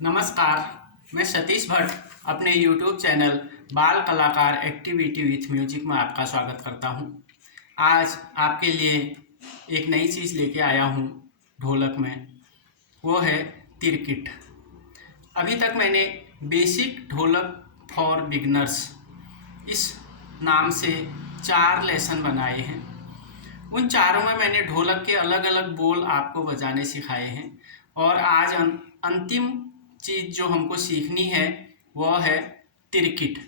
नमस्कार, मैं सतीश भट्ट अपने YouTube चैनल बाल कलाकार एक्टिविटी विथ म्यूजिक में आपका स्वागत करता हूं। आज आपके लिए एक नई चीज़ लेके आया हूं ढोलक में, वो है तिरकिट। अभी तक मैंने बेसिक ढोलक फॉर बिगनर्स इस नाम से 4 लेसन बनाए हैं। उन चारों में मैंने ढोलक के अलग अलग बोल आपको बजाने सिखाए हैं और आज अंतिम चीज़ जो हमको सीखनी है वह है तिरकिट।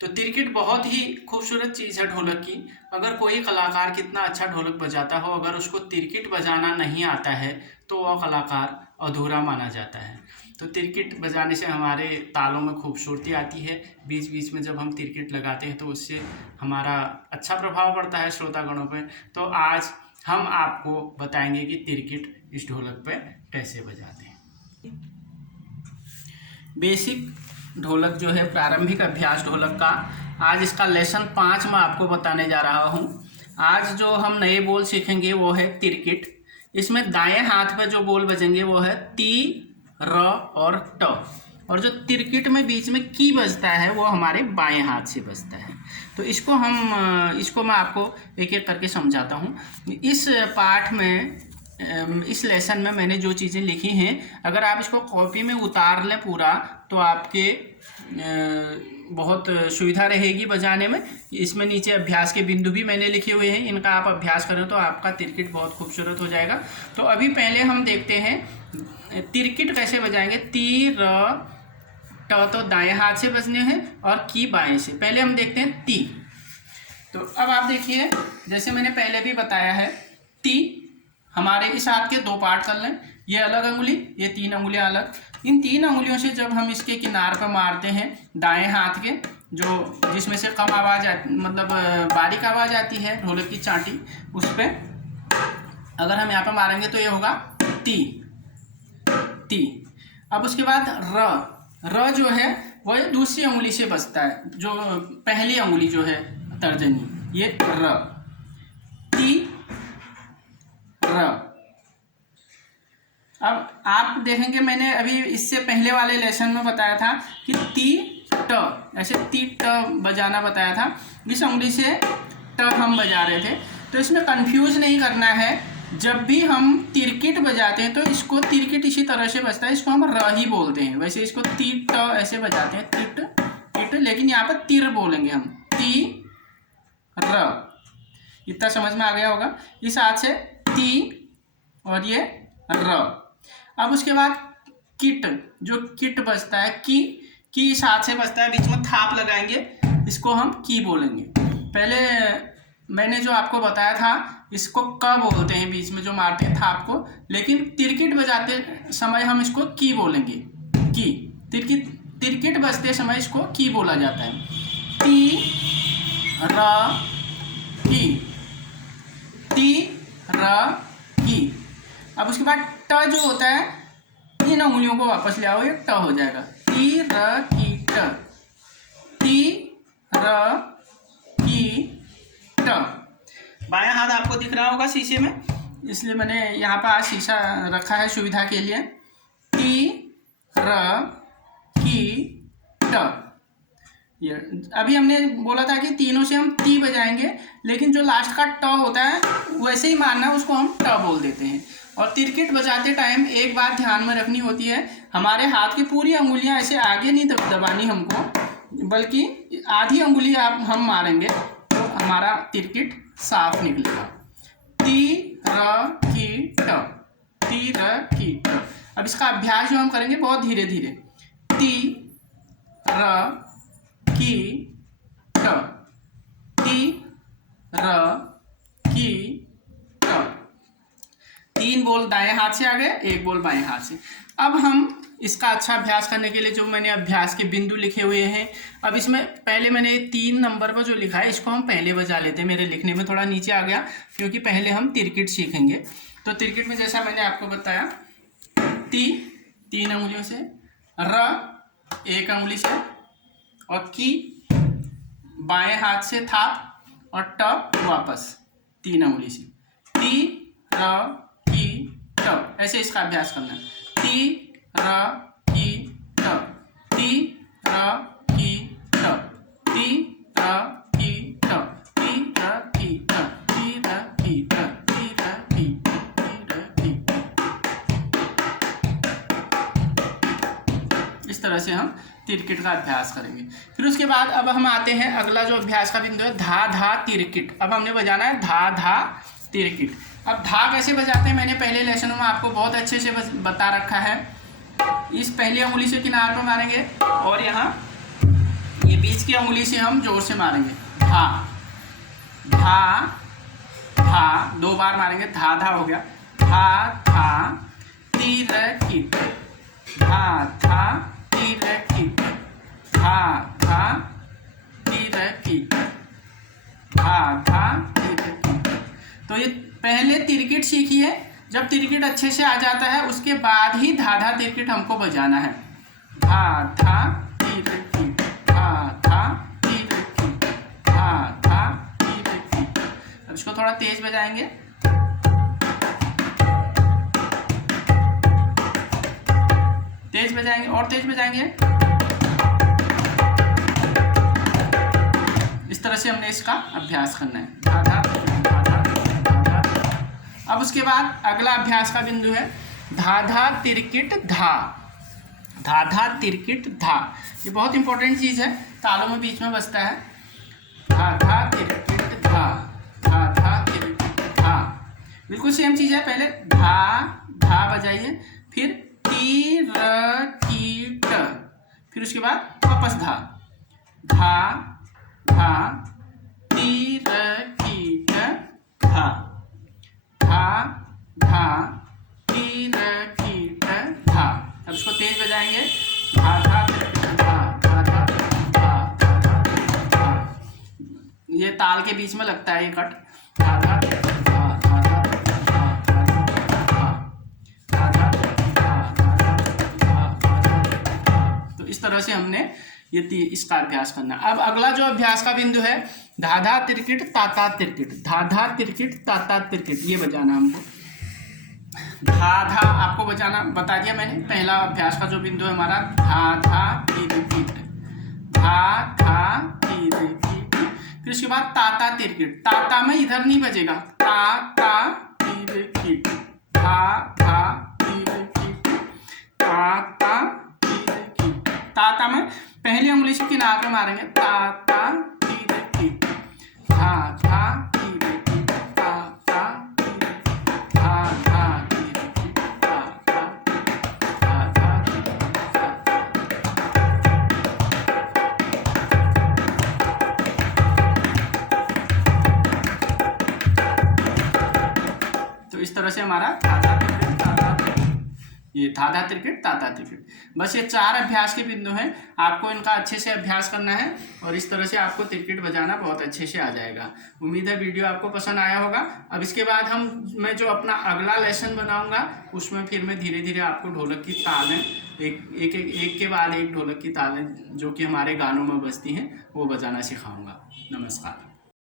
तो तिरकिट बहुत ही खूबसूरत चीज़ है ढोलक की। अगर कोई कलाकार कितना अच्छा ढोलक बजाता हो, अगर उसको तिरकिट बजाना नहीं आता है तो वह कलाकार अधूरा माना जाता है। तो तिरकिट बजाने से हमारे तालों में खूबसूरती आती है। बीच बीच में जब हम तिरकिट लगाते हैं तो उससे हमारा अच्छा प्रभाव पड़ता है श्रोतागणों पर। तो आज हम आपको बताएंगे कि तिरकिट इस ढोलक पे कैसे बजाते हैं। बेसिक ढोलक जो है, प्रारंभिक अभ्यास ढोलक का, आज इसका लेसन 5 में आपको बताने जा रहा हूँ। आज जो हम नए बोल सीखेंगे वो है तिरकिट। इसमें दाएं हाथ में जो बोल बजेंगे वो है ती, र और ट, और जो तिरकिट में बीच में की बजता है वो हमारे बाएं हाथ से बजता है। तो इसको मैं आपको एक एक करके समझाता हूँ। इस पाठ में, इस लेसन में मैंने जो चीज़ें लिखी हैं, अगर आप इसको कॉपी में उतार लें पूरा तो आपके बहुत सुविधा रहेगी बजाने में। इसमें नीचे अभ्यास के बिंदु भी मैंने लिखे हुए हैं, इनका आप अभ्यास करें तो आपका तिरकिट बहुत खूबसूरत हो जाएगा। तो अभी पहले हम देखते हैं तिरकिट कैसे बजाएंगे। ती, र, ट तो दाएं हाथ से बजने हैं और की बाएं से। पहले हम देखते हैं ती। तो अब आप देखिए, जैसे मैंने पहले भी बताया है, ती हमारे इस हाथ के 2 पार्ट कर लें। ये अलग अंगुली, ये 3 अंगुलियां अलग। इन 3 अंगुलियों से जब हम इसके किनार पर मारते हैं दाएं हाथ के, जो जिसमें से कम आवाज़ मतलब बारीक आवाज़ आती है ढोलक की चांटी, उस पर अगर हम यहाँ पर मारेंगे तो ये होगा ती ती। अब उसके बाद र जो है वह दूसरी अंगुली से बजता है, जो पहली अंगुली जो है तर्जनी, ये र, ती, र। अब आप देखेंगे, मैंने अभी इससे पहले वाले लेसन में बताया था कि ती ट, ऐसे ती ट बजाना बताया था। इस उंगली से ट हम बजा रहे थे। तो इसमें कंफ्यूज नहीं करना है। जब भी हम तिरकिट बजाते हैं तो इसको तिरकिट इसी तरह से बजता है, इसको हम र ही बोलते हैं। वैसे इसको ती ट ऐसे बजाते हैं, तिट टिट, लेकिन यहाँ पर तिर बोलेंगे हम, ती र। इतना समझ में आ गया होगा। इस हाथ से ती और ये र। अब उसके बाद किट, जो किट बजता है, की इस हाथ से बजता है, बीच में थाप लगाएंगे, इसको हम की बोलेंगे। पहले मैंने जो आपको बताया था, इसको क बोलते हैं बीच में जो मारते हैं थाप को, लेकिन तिरकिट बजाते समय हम इसको की बोलेंगे। की, तिरकिट बजते समय इसको की बोला जाता है। ती र की, ती र की। अब उसके बाद ट जो होता है, इन अंगुलियों को वापस ले आओ, ये ट हो जाएगा। ती र की ट, ती र की ट। बायां हाथ आपको दिख रहा होगा शीशे में, इसलिए मैंने यहाँ पर आज शीशा रखा है सुविधा के लिए। ती र की ट। ये अभी हमने बोला था कि तीनों से हम ती बजाएंगे, लेकिन जो लास्ट का ट होता है वैसे ही मारना, उसको हम ट बोल देते हैं। और तिरकिट बजाते टाइम एक बात ध्यान में रखनी होती है, हमारे हाथ की पूरी अंगुलियां ऐसे आगे नहीं दबानी हमको, बल्कि आधी अंगुली हम मारेंगे तो हमारा तिरकिट साफ निकलेगा। ती र की ट, ती र की ट। अब इसका अभ्यास जो हम करेंगे बहुत धीरे धीरे। ती र की ट, ती र की ट। 3 बोल दाएं हाथ से आ गए, 1 बोल बाएं हाथ से। अब हम इसका अच्छा अभ्यास करने के लिए जो मैंने अभ्यास के बिंदु लिखे हुए हैं, अब इसमें पहले मैंने 3 नंबर पर जो लिखा है इसको हम पहले बजा लेते हैं। मेरे लिखने में थोड़ा नीचे आ गया क्योंकि पहले हम तिरकिट सीखेंगे। तो तिरकिट में जैसा मैंने आपको बताया, ती 3 अंगुलियों से, र 1 अंगुली से, और की बाएं हाथ से थाप, और ट वापस 3 अंगुली से। ती र की ट, ऐसे इसका अभ्यास करना है। ती र की की ट, ती र की ट, ती र की ट, ती र की ट, ती र की ट, ती र की ट। इस तरह से हम तिरकिट का अभ्यास करेंगे। फिर उसके बाद अब हम आते हैं अगला जो अभ्यास का बिंदु है धा धा तिरकिट। अब हमने बजाना है धा धा तिरकिट। अब धा कैसे बजाते हैं मैंने पहले लेसनों में आपको बहुत अच्छे से बता रखा है। इस पहली उंगली से किनार पर मारेंगे और यहाँ ये बीच की उंगली से हम जोर से मारेंगे। धा धा धा, 2 बार मारेंगे। धा धा हो गया। धा धा तिरकिट, धा धा तिरकिट, धा धा तिरकिट, धा धा तिरकिट। तो ये पहले तिरकिट सीखिए। जब तिरकिट अच्छे से आ जाता है उसके बाद ही धा धा तिरकिट हमको बजाना है। धा धा तिरकिट, धा धा तिरकिट, धा धा तिरकिट। अब इसको थोड़ा तेज बजाएंगे। तेज बजाएंगे और तेज बजाएंगे। इस तरह से हमने इसका अभ्यास करना है। धा धा धा धा धा। अब उसके बाद अगला अभ्यास का बिंदु है धा धा तिरकिट धा, धा धा तिरकिट धा। ये बहुत इंपॉर्टेंट चीज़ है, तालों में बीच में बजता है। धा धा तिरकिट धा, धा धा तिरकिट धा। बिल्कुल सेम चीज़ है। पहले धा धा बजाइए, फिर ती र की ट, फिर उसके बाद वापस धा धा धा ती र की ट धा, धा धा ती र की ट धा। अब इसको तेज बजाएंगे। धा धा धा धा धा धा धा धा। ये ताल के बीच में लगता है ये कट। धा धा तरह से हमने ये इसका अभ्यास करना। अब अगला जो अभ्यास का बिंदु है धा धा तिरकिट ताता तिरकिट, धा धा तिरकिट ताता तिरकिट। ये बजाना हमको। धा धा आपको बजाना बता दिया मैंने। पहला अभ्यास का जो बिंदु है हमारा धा धा तिरकिट, धा धा तिरकिट। फिर उसके बाद ताता तिरकिट। ताता में इधर नहीं बजेगा। ता ता तिरकिट, धा धा तिरकिट, ता ता। ताता में पहली उंगली से किनार पे मारेंगे। ता ता तिरकिट, धा धा तिरकिट, ता ता तिरकिट, धा धा तिरकिट, ता ता धा धा तिरकिट। तो इस तरह से हमारा ताता तिरकिट ताता, ये धा धा तिरकिट ताता तिरकिट। बस ये 4 अभ्यास के बिंदु हैं। आपको इनका अच्छे से अभ्यास करना है और इस तरह से आपको तिरकिट बजाना बहुत अच्छे से आ जाएगा। उम्मीद है वीडियो आपको पसंद आया होगा। अब इसके बाद मैं जो अपना अगला लेसन बनाऊंगा उसमें फिर मैं धीरे धीरे आपको ढोलक की तालें एक के बाद एक ढोलक की तालें जो कि हमारे गानों में बजती हैं वो बजाना सिखाऊंगा। नमस्कार।